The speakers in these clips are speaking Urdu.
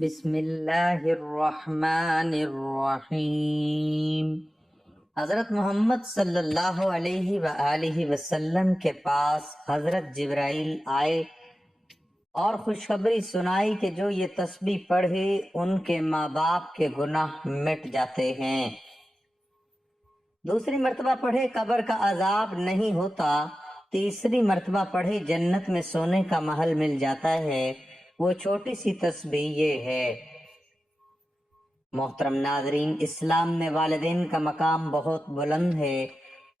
بسم اللہ الرحمن الرحیم۔ حضرت محمد صلی اللہ علیہ وآلہ وسلم کے پاس حضرت جبرائیل آئے اور خوشخبری سنائی کہ جو یہ تسبیح پڑھے ان کے ماں باپ کے گناہ مٹ جاتے ہیں، دوسری مرتبہ پڑھے قبر کا عذاب نہیں ہوتا، تیسری مرتبہ پڑھے جنت میں سونے کا محل مل جاتا ہے۔ وہ چھوٹی سی تسبیح یہ ہے۔ محترم ناظرین، اسلام میں والدین کا مقام بہت بلند ہے۔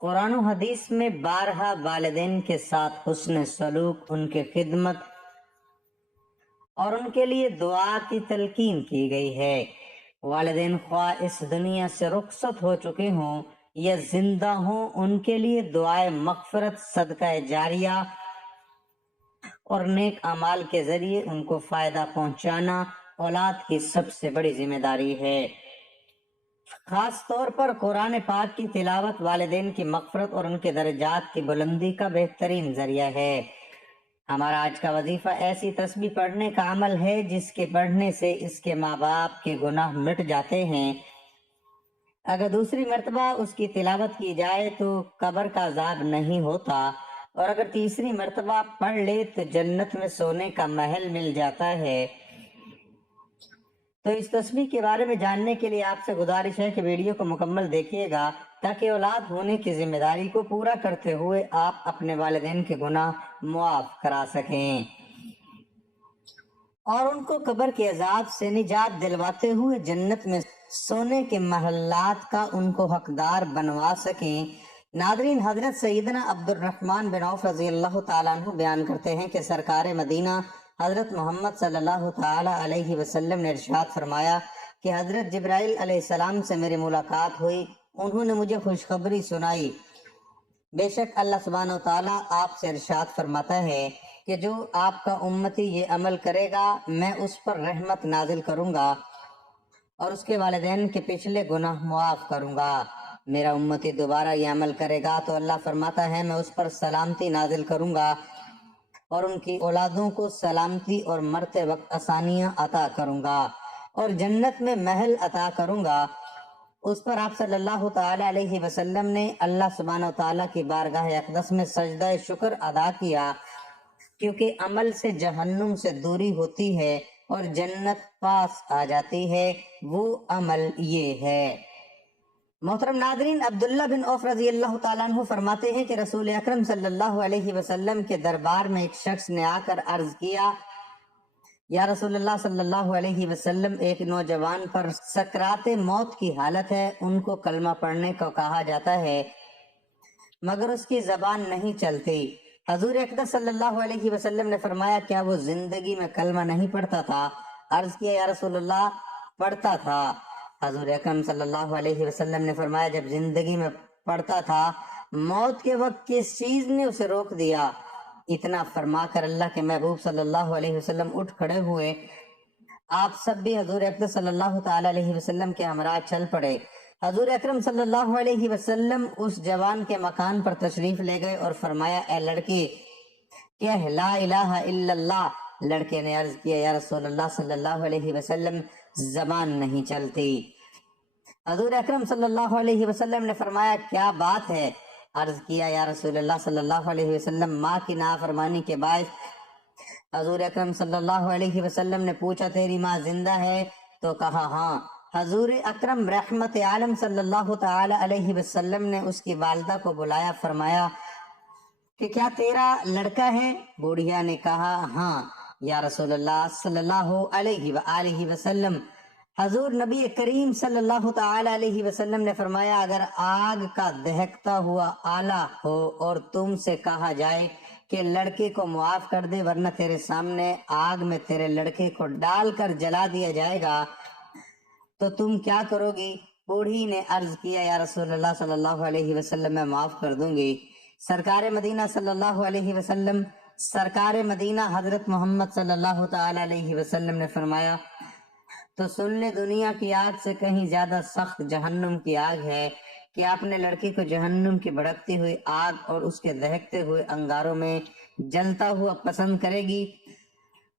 قرآن و حدیث میں بارہا والدین کے ساتھ حسن سلوک، ان کی خدمت اور ان کے لیے دعا کی تلقین کی گئی ہے۔ والدین خواہ اس دنیا سے رخصت ہو چکے ہوں یا زندہ ہوں، ان کے لیے دعائے مغفرت، صدقہ جاریہ اور نیک اعمال کے ذریعے ان کو فائدہ پہنچانا اولاد کی سب سے بڑی ذمہ داری ہے۔ خاص طور پر قرآن پاک کی تلاوت والدین کی مغفرت اور ان کے درجات کی بلندی کا بہترین ذریعہ ہے۔ ہمارا آج کا وظیفہ ایسی تسبیح پڑھنے کا عمل ہے جس کے پڑھنے سے اس کے ماں باپ کے گناہ مٹ جاتے ہیں۔ اگر دوسری مرتبہ اس کی تلاوت کی جائے تو قبر کا عذاب نہیں ہوتا، اور اگر تیسری مرتبہ پڑھ لے تو جنت میں سونے کا محل مل جاتا ہے۔ تو اس تسبیح کے بارے میں جاننے کے لیے آپ سے گزارش ہے کہ ویڈیو کو مکمل دیکھیے گا، تاکہ اولاد ہونے کی ذمہ داری کو پورا کرتے ہوئے آپ اپنے والدین کے گناہ معاف کرا سکیں اور ان کو قبر کے عذاب سے نجات دلواتے ہوئے جنت میں سونے کے محلات کا ان کو حقدار بنوا سکیں۔ ناظرین، حضرت سیدنا عبد الرحمن بن عوف رضی اللہ تعالیٰ عنہ بیان کرتے ہیں کہ سرکار مدینہ حضرت محمد صلی اللہ تعالیٰ علیہ وسلم نے ارشاد فرمایا کہ حضرت جبرائیل علیہ السلام سے میری ملاقات ہوئی، انہوں نے مجھے خوشخبری سنائی، بے شک اللہ سبحانہ وتعالیٰ آپ سے ارشاد فرماتا ہے کہ جو آپ کا امتی یہ عمل کرے گا میں اس پر رحمت نازل کروں گا اور اس کے والدین کے پچھلے گناہ معاف کروں گا۔ میرا امتی دوبارہ یہ عمل کرے گا تو اللہ فرماتا ہے میں اس پر سلامتی نازل کروں گا اور ان کی اولادوں کو سلامتی اور مرتے وقت آسانیاں عطا کروں گا اور جنت میں محل عطا کروں گا۔ اس پر آپ صلی اللہ تعالیٰ علیہ وسلم نے اللہ سبحانہ وتعالیٰ کی بارگاہ اقدس میں سجدہ شکر ادا کیا، کیونکہ عمل سے جہنم سے دوری ہوتی ہے اور جنت پاس آ جاتی ہے، وہ عمل یہ ہے۔ محترم ناظرین، عبداللہ بن عوف رضی اللہ تعالیٰ عنہ فرماتے ہیں کہ رسول اکرم صلی اللہ علیہ وسلم کے دربار میں ایک شخص نے آ کر عرض کیا، یا رسول اللہ صلی اللہ علیہ وسلم، ایک نوجوان پر سکرات موت کی حالت ہے، ان کو کلمہ پڑھنے کو کہا جاتا ہے مگر اس کی زبان نہیں چلتی۔ حضور اقدس صلی اللہ علیہ وسلم نے فرمایا کیا وہ زندگی میں کلمہ نہیں پڑھتا تھا؟ عرض کیا یا رسول اللہ پڑھتا تھا۔ حضور اکرم صلی اللہ علیہ وسلم نے فرمایا جب زندگی میں پڑھتا تھا موت کے وقت کس چیز نے اسے روک دیا؟ اتنا فرما کر اللہ کے محبوب صلی اللہ علیہ وسلم اٹھ کھڑے ہوئے، آپ سب بھی حضور اقدس صلی اللہ تعالیٰ علیہ وسلم کے ہمراہ چل پڑے۔ حضور اکرم صلی اللہ علیہ وسلم اس جوان کے مکان پر تشریف لے گئے اور فرمایا اے لڑکی کہہ لا الہ الا اللہ۔ لڑکے نے عرض کیا یا رسول اللہ صلی اللہ علیہ وسلم زبان نہیں چلتی۔ حضور اکرم صلی اللہ علیہ وسلم نے فرمایا کیا بات ہے؟ عرض کیا یا رسول اللہ صلی اللہ علیہ وسلم ماں کی نافرمانی کے باعث۔ حضور اکرم صلی اللہ علیہ وسلم نے پوچھا تیری ماں زندہ ہے؟ تو کہا ہاں۔ حضور اکرم رحمت عالم صلی اللہ تعالی علیہ وسلم نے اس کی والدہ کو بلایا، فرمایا کہ کیا تیرا لڑکا ہے؟ بوڑھیا نے کہا ہاں یا رسول اللہ صلی اللہ علیہ وآلہ وسلم۔ حضور نبی کریم صلی اللہ تعالی علیہ وسلم نے فرمایا اگر آگ کا دہکتا ہوا آلہ ہو اور تم سے کہا جائے کہ لڑکے کو معاف کر دے ورنہ تیرے سامنے آگ میں تیرے لڑکے کو ڈال کر جلا دیا جائے گا تو تم کیا کرو گی؟ بوڑھی نے عرض کیا یا رسول اللہ صلی اللہ علیہ وسلم میں معاف کر دوں گی۔ سرکار مدینہ صلی اللہ علیہ وسلم، سرکار مدینہ حضرت محمد صلی اللہ تعالی علیہ وسلم نے فرمایا تو سن لے دنیا کی آگ سے کہیں زیادہ سخت جہنم کی آگ ہے کہ اپنے لڑکے کو جہنم کی بھڑکتی ہوئی آگ اور اس کے دہکتے ہوئے انگاروں میں جلتا ہوا پسند کرے گی۔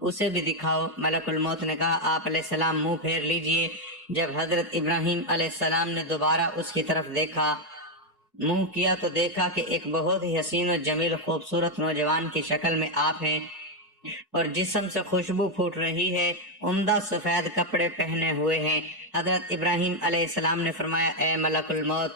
اسے بھی دکھاؤ۔ ملک الموت نے کہا آپ علیہ السلام منہ پھیر لیجئے۔ جب حضرت ابراہیم علیہ السلام نے دوبارہ اس کی طرف دیکھا، منہ کیا تو دیکھا کہ ایک بہت ہی حسین و جمیل خوبصورت نوجوان کی شکل میں آپ ہیں اور جسم سے خوشبو پھوٹ رہی ہے، عمدہ سفید کپڑے پہنے ہوئے ہیں۔ حضرت ابراہیم علیہ السلام نے فرمایا اے ملک الموت،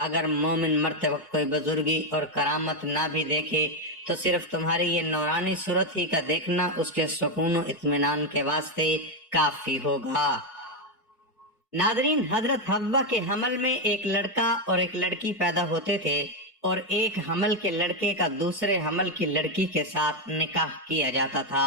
اگر مومن مرتے وقت کوئی بزرگی اور کرامت نہ بھی دیکھے تو صرف تمہاری یہ نورانی صورت ہی کا دیکھنا اس کے سکون و اطمینان کے واسطے کافی ہوگا۔ ناظرین، حضرت حوا کے حمل میں ایک لڑکا اور ایک لڑکی پیدا ہوتے تھے اور ایک حمل کے لڑکے کا دوسرے حمل کی لڑکی کے ساتھ نکاح کیا جاتا تھا،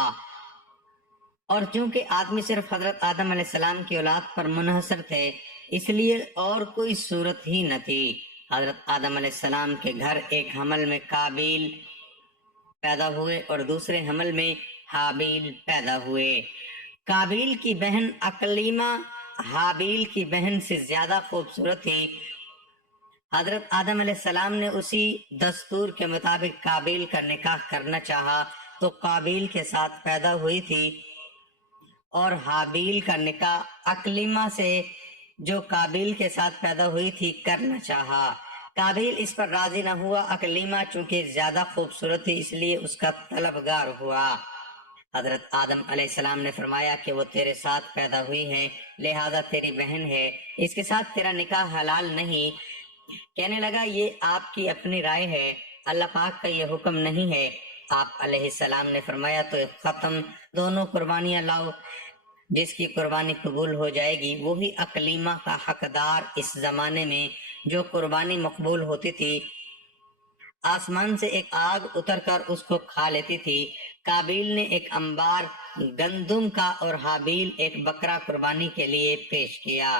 اور چونکہ آدمی صرف حضرت آدم علیہ السلام کی اولاد پر منحصر تھے اس لیے اور کوئی صورت ہی نہ تھی۔ حضرت آدم علیہ السلام کے گھر ایک حمل میں قابیل پیدا ہوئے اور دوسرے حمل میں حابیل پیدا ہوئے۔ قابیل کی بہن اقلیمہ حابیل کی بہن سے زیادہ خوبصورت تھی۔ حضرت آدم علیہ السلام نے اسی دستور کے مطابق قابیل کا نکاح کرنا چاہا تو قابیل کے ساتھ پیدا ہوئی تھی، اور حابیل کا نکاح اقلیمہ سے جو قابیل کے ساتھ پیدا ہوئی تھی کرنا چاہا۔ قابیل اس پر راضی نہ ہوا، اقلیمہ چونکہ زیادہ خوبصورت تھی اس لیے اس کا طلبگار ہوا۔ حضرت آدم علیہ السلام نے فرمایا کہ وہ تیرے ساتھ پیدا ہوئی ہے لہذا تیری بہن ہے، اس کے ساتھ تیرا نکاح حلال نہیں۔ کہنے لگا یہ آپ کی اپنی رائے ہے، اللہ پاک کا یہ حکم نہیں ہے۔ آپ علیہ السلام نے فرمایا تو ختم، دونوں قربانیاں لاؤ، جس کی قربانی قبول ہو جائے گی وہی اقلیمہ کا حقدار۔ اس زمانے میں جو قربانی مقبول ہوتی تھی آسمان سے ایک آگ اتر کر اس کو کھا لیتی تھی۔ قابیل نے ایک انبار گندم کا اور حابیل ایک بکرا قربانی کے لیے پیش کیا۔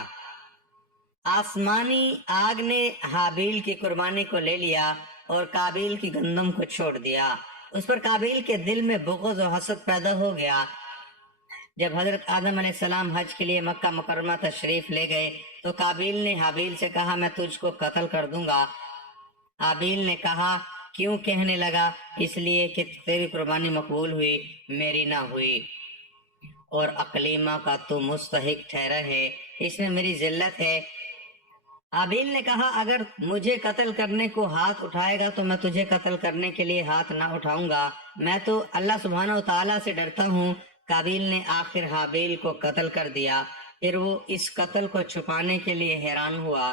آسمانی آگ نے حابیل کی قربانی کو لے لیا اور قابیل کی گندم کو چھوڑ دیا۔ اس پر قابیل کے دل میں بغض و حسد پیدا ہو گیا۔ جب حضرت آدم علیہ السلام حج کے لیے مکہ مکرمہ تشریف لے گئے تو قابیل نے حابیل سے کہا میں تجھ کو قتل کر دوں گا۔ حابیل نے کہا کیوں؟ کہنے لگا اس لیے کہ تیری قربانی مقبول ہوئی میری نہ ہوئی، اور اقلیمہ کا تو مستحق ٹھہرا ہے، اس میں میری ذلت ہے۔ حابیل نے کہا اگر مجھے قتل کرنے کو ہاتھ اٹھائے گا تو میں تجھے قتل کرنے کے لیے ہاتھ نہ اٹھاؤں گا، میں تو اللہ سبحانہ و تعالیٰ سے ڈرتا ہوں۔ قابیل نے آخر حابیل کو قتل کر دیا۔ پھر وہ اس قتل کو چھپانے کے لیے حیران ہوا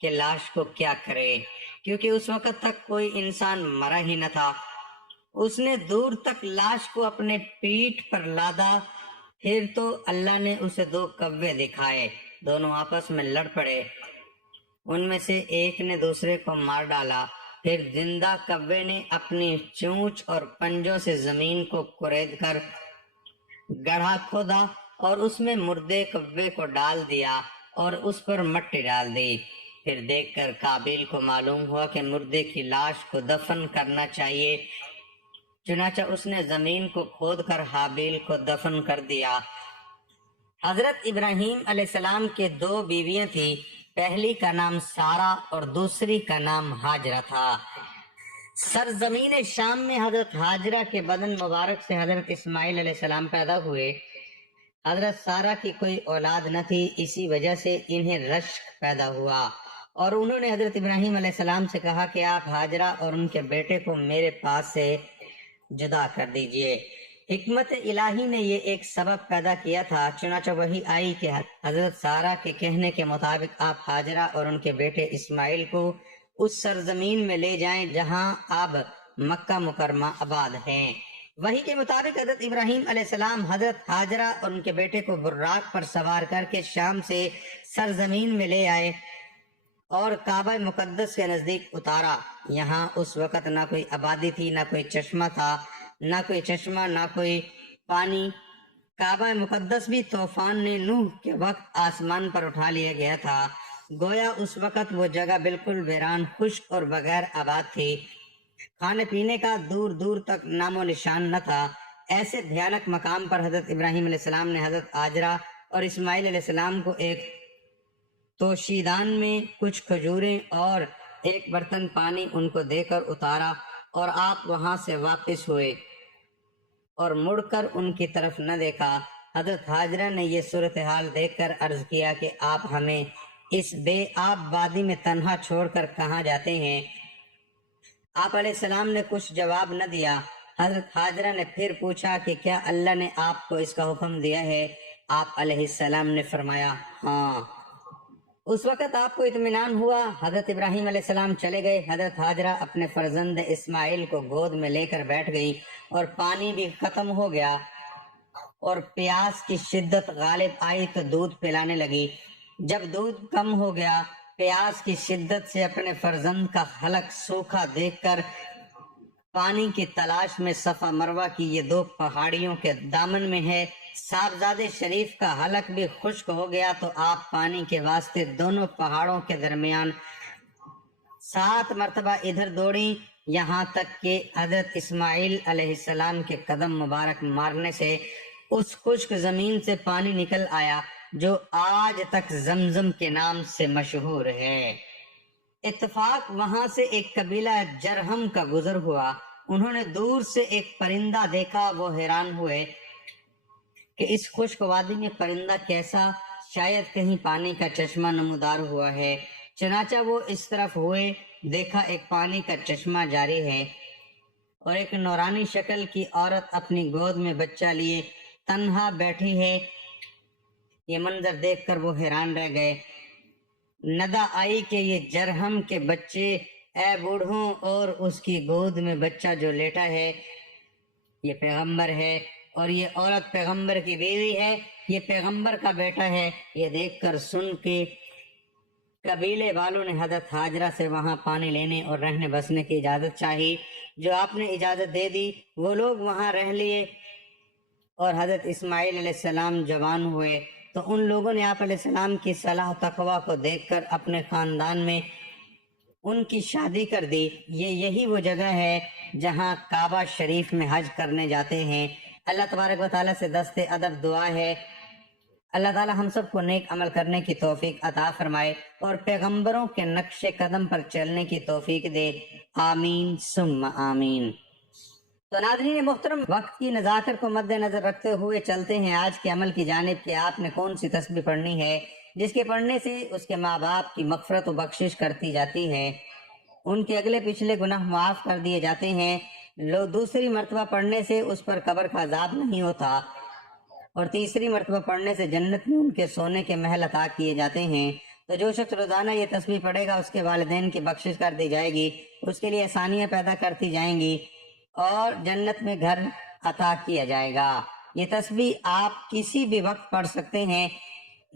کہ لاش کو کیا کرے، کیونکہ اس وقت تک کوئی انسان مرا ہی نہ تھا۔ اس نے دور تک لاش کو اپنے پیٹھ پر لادا، پھر تو اللہ نے اسے دو کوے دکھائے، دونوں آپس میں لڑ پڑے، ان میں سے ایک نے دوسرے کو مار ڈالا۔ پھر زندہ کوے نے اپنی چونچ اور پنجوں سے زمین کو کورید کر گڑھا کھودا اور اس میں مردے کوے کو ڈال دیا اور اس پر مٹی ڈال دی۔ پھر دیکھ کر قابیل کو معلوم ہوا کہ مردے کی لاش کو دفن کرنا چاہیے، چنانچہ اس نے زمین کو کھود کر حابیل کو دفن کر دیا۔ حضرت ابراہیم علیہ السلام کے دو بیویاں تھیں، پہلی کا نام سارہ اور دوسری کا نام ہاجرہ تھا۔ سرزمین شام میں حضرت ہاجرہ کے بدن مبارک سے حضرت اسماعیل علیہ السلام پیدا ہوئے۔ حضرت سارہ کی کوئی اولاد نہ تھی، اسی وجہ سے انہیں رشک پیدا ہوا، اور انہوں نے حضرت ابراہیم علیہ السلام سے کہا کہ آپ ہاجرہ اور ان کے بیٹے کو میرے پاس سے جدا کر دیجئے۔ حکمت الہی نے یہ ایک سبب پیدا کیا تھا، چنانچہ وہی آئی کہ حضرت سارہ کے کہنے کے مطابق آپ ہاجرہ اور ان کے بیٹے اسماعیل کو اس سرزمین میں لے جائیں جہاں اب مکہ مکرمہ آباد ہیں۔ وہی کے مطابق حضرت ابراہیم علیہ السلام حضرت ہاجرہ اور ان کے بیٹے کو براق پر سوار کر کے شام سے سرزمین میں لے آئے اور کعبہ مقدس کے نزدیک اتارا۔ یہاں اس وقت نہ کوئی آبادی تھی، نہ کوئی چشمہ تھا، نہ کوئی پانی۔ کعبہ مقدس بھی طوفان نے نوح کے وقت آسمان پر اٹھا لیا گیا تھا، گویا اس وقت وہ جگہ بالکل ویران، خشک اور بغیر آباد تھی، کھانے پینے کا دور دور تک نام و نشان نہ تھا۔ ایسے بھیانک مقام پر حضرت ابراہیم علیہ السلام نے حضرت ہاجرہ اور اسماعیل علیہ السلام کو ایک توشیدان میں کچھ کھجوریں اور ایک برتن پانی ان کو دے کر اتارا اور آپ وہاں سے واپس ہوئے۔ اور مڑ کر ان کی طرف نہ دیکھا۔ حضرت ہاجرہ نے یہ صورتحال دیکھ کر عرض کیا کہ آپ ہمیں اس بے آب وادی میں تنہا چھوڑ کر کہاں جاتے ہیں؟ آپ علیہ السلام نے کچھ جواب نہ دیا۔ حضرت ہاجرہ نے پھر پوچھا کہ کیا اللہ نے آپ کو اس کا حکم دیا ہے؟ آپ علیہ السلام نے فرمایا ہاں۔ اس وقت آپ کو اطمینان ہوا۔ حضرت ابراہیم علیہ السلام چلے گئے۔ حضرت ہاجرہ اپنے فرزند اسماعیل کو گود میں لے کر بیٹھ گئی اور پانی بھی ختم ہو گیا اور پیاس کی شدت غالب آئی تو دودھ پلانے لگی۔ جب دودھ کم ہو گیا، پیاس کی شدت سے اپنے فرزند کا حلق سوکھا دیکھ کر پانی کی تلاش میں صفا مروہ کی یہ دو پہاڑیوں کے دامن میں ہے، صاحبزادہ شریف کا حلق بھی خشک ہو گیا تو آپ پانی کے واسطے دونوں پہاڑوں کے درمیان 7 مرتبہ ادھر دوڑیں، یہاں تک کہ حضرت اسماعیل علیہ السلام کے قدم مبارک مارنے سے اس خشک زمین سے پانی نکل آیا جو آج تک زمزم کے نام سے مشہور ہے۔ اتفاق وہاں سے ایک قبیلہ جرہم کا گزر ہوا۔ انہوں نے دور سے ایک پرندہ دیکھا۔ وہ حیران ہوئے کہ اس خشک وادی میں پرندہ کیسا، شاید کہیں پانی کا چشمہ نمودار ہوا ہے۔ چنانچہ وہ اس طرف ہوئے، دیکھا ایک پانی کا چشمہ جاری ہے اور ایک نورانی شکل کی عورت اپنی گود میں بچہ لیے تنہا بیٹھی ہے۔ یہ منظر دیکھ کر وہ حیران رہ گئے۔ ندا آئی کہ یہ جرہم کے بچے، اے بوڑھوں، اور اس کی گود میں بچہ جو لیٹا ہے یہ پیغمبر ہے، اور یہ عورت پیغمبر کی بیوی ہے، یہ پیغمبر کا بیٹا ہے۔ یہ دیکھ کر سن کے قبیلے والوں نے حضرت ہاجرہ سے وہاں پانی لینے اور رہنے بسنے کی اجازت چاہی۔ جو آپ نے اجازت دے دی، وہ لوگ وہاں رہ لیے، اور حضرت اسماعیل علیہ السلام جوان ہوئے تو ان لوگوں نے آپ علیہ السلام کی صلاح تقوی کو دیکھ کر اپنے خاندان میں ان کی شادی کر دی۔ یہی وہ جگہ ہے جہاں کعبہ شریف میں حج کرنے جاتے ہیں۔ اللہ تبارک و تعالیٰ سے دست ادب دعا ہے اللہ تعالیٰ ہم سب کو نیک عمل کرنے کی توفیق عطا فرمائے اور پیغمبروں کے نقش قدم پر چلنے کی توفیق دے، آمین ثم آمین۔ تو ناظرین محترم، وقت کی نزاکت کو مد نظر رکھتے ہوئے چلتے ہیں آج کے عمل کی جانب کہ آپ نے کون سی تسبیح پڑھنی ہے جس کے پڑھنے سے اس کے ماں باپ کی مغفرت و بخشش کرتی جاتی ہے، ان کے اگلے پچھلے گناہ معاف کر دیے جاتے ہیں، دوسری مرتبہ پڑھنے سے اس پر قبر کا عذاب نہیں ہوتا، اور تیسری مرتبہ پڑھنے سے جنت میں ان کے سونے کے محل عطا کیے جاتے ہیں۔ تو جو شخص روزانہ یہ تسبیح پڑھے گا اس کے والدین کی بخشش کر دی جائے گی، اس کے لیے آسانیاں پیدا کرتی جائیں گی اور جنت میں گھر عطا کیا جائے گا۔ یہ تسبیح آپ کسی بھی وقت پڑھ سکتے ہیں،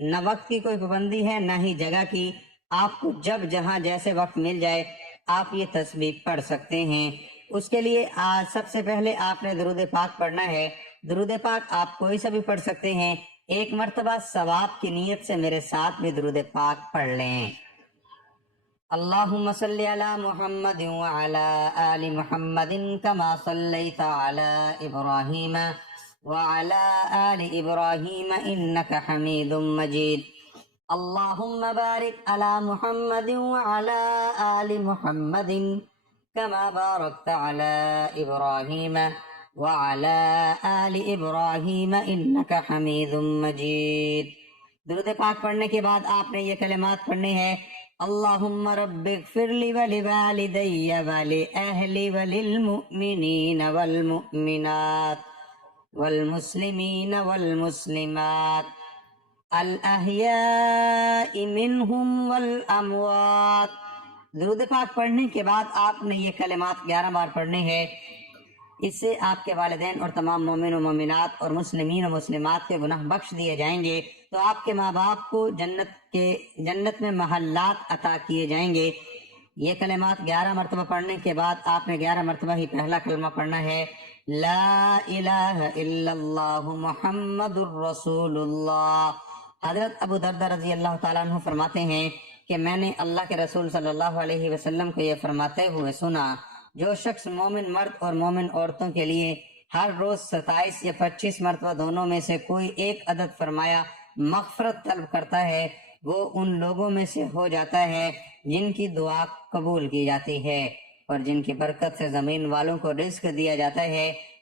نہ وقت کی کوئی پابندی ہے نہ ہی جگہ کی، آپ کو جب جہاں جیسے وقت مل جائے آپ یہ تسبیح پڑھ سکتے ہیں۔ اس کے لیے سب سے پہلے آپ نے درود پاک پڑھنا ہے۔ درود پاک آپ کوئی سا بھی پڑھ سکتے ہیں، ایک مرتبہ ثواب کی نیت سے میرے ساتھ بھی درود پاک پڑھ لیں۔ اللہم صلی علی محمد وعلی آل محمد کما صلیت علی ابراہیم وعلی آل ابراہیم انک حمید مجید۔ اللہم بارک علی محمد وعلی آل محمد کما بارکت علی ابراہیم وعلی آل ابراہیم انک حمید مجید۔ درود پاک پڑھنے کے بعد آپ نے یہ کلمات پڑھنے ہیں: اللہم رب اغفر لی ولوالدی ولأہلی وللمؤمنین والمؤمنات والمسلمین والمسلمات الاحیاء منہم والاموات۔ درود پاک پڑھنے کے بعد آپ نے یہ کلمات 11 بار پڑھنے ہیں۔ اس سے آپ کے والدین اور تمام مومن و مومنات اور مسلمین و مسلمات کے گناہ بخش دیے جائیں گے، تو آپ کے ماں باپ کو جنت میں محلات عطا کیے جائیں گے۔ یہ کلمات 11 مرتبہ پڑھنے کے بعد آپ نے 11 مرتبہ ہی پہلا کلمہ پڑھنا ہے: لا الہ الا اللہ محمد الرسول اللہ۔ حضرت ابو دردہ رضی اللہ تعالیٰ عنہ فرماتے ہیں کہ میں نے اللہ کے رسول صلی اللہ علیہ وسلم کو یہ فرماتے ہوئے سنا: جو شخص مومن مرد اور مومن عورتوں کے لیے ہر روز 27 یا 25 مرتبہ دونوں میں سے کوئی ایک عدد فرمایا مغفرت طلب کرتا ہے، وہ ان لوگوں میں سے ہو جاتا ہے جن کی دعا قبول کی جاتی ہے اور جن کی برکت سے زمین والوں کو رزق دیا جاتا ہے۔